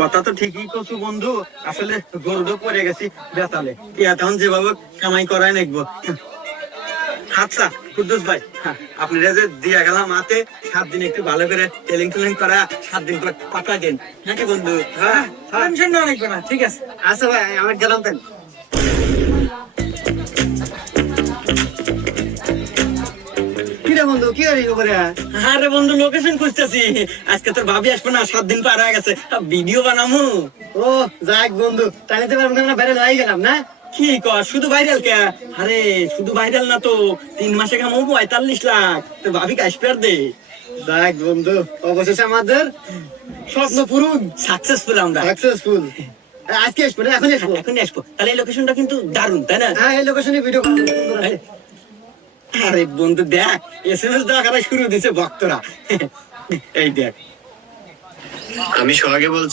কথা তো ঠিকই করছো বন্ধু, আসলে গরুডো পড়ে গেছি বেতালে, এখন যেভাবে কামাই করাই নাকবো। আচ্ছা কুদ্দুস ভাই, আপনারা যে দিয়া গেলাম মাতে 7 দিন একটু ভালো করে টেলিং টেলিং করা, 7 দিন পর পাতা দেন নাকি বন্ধু? হ্যাঁ, টেনশন নেওয়া লাগবে না, ঠিক আছে। আচ্ছা ভাই, আমি গেলাম তাই। কিরে বন্ধু, কি আর করে? আরে বন্ধু, লোকেশন খুঁজতেছি। আজকে তোর ভাবি আসবে না, 7 দিন পার হয়ে গেছে, ভিডিও বানামু। ও যাক বন্ধু, তাহলে তো আমরা বাইরে হয়ে গেলাম না? কি কর, শুধু ভাইরাল কে? আরে শুধু ভাইরাল না তো, 3 মাসে কামাবো 45 লাখ। তোর ভাবিকে আসবে আর দে। যাক বন্ধু, অবশেষে আমাদের স্বপ্ন পূরণ, সাকসেসফুল। আমরা সাকসেসফুল। আজকে আসবো না, এখনই আসবো? এখনই আসবো। তাহলে এই লোকেশনটা কিন্তু দারুণ, তাই না? হ্যাঁ, এই লোকেশনে ভিডিও করব। আরে বন্ধু দেখ, এসএমএস দেওয়া করা শুরু দিছে ভক্তরা। এই দেখ, আমি সোহাগে বলছি।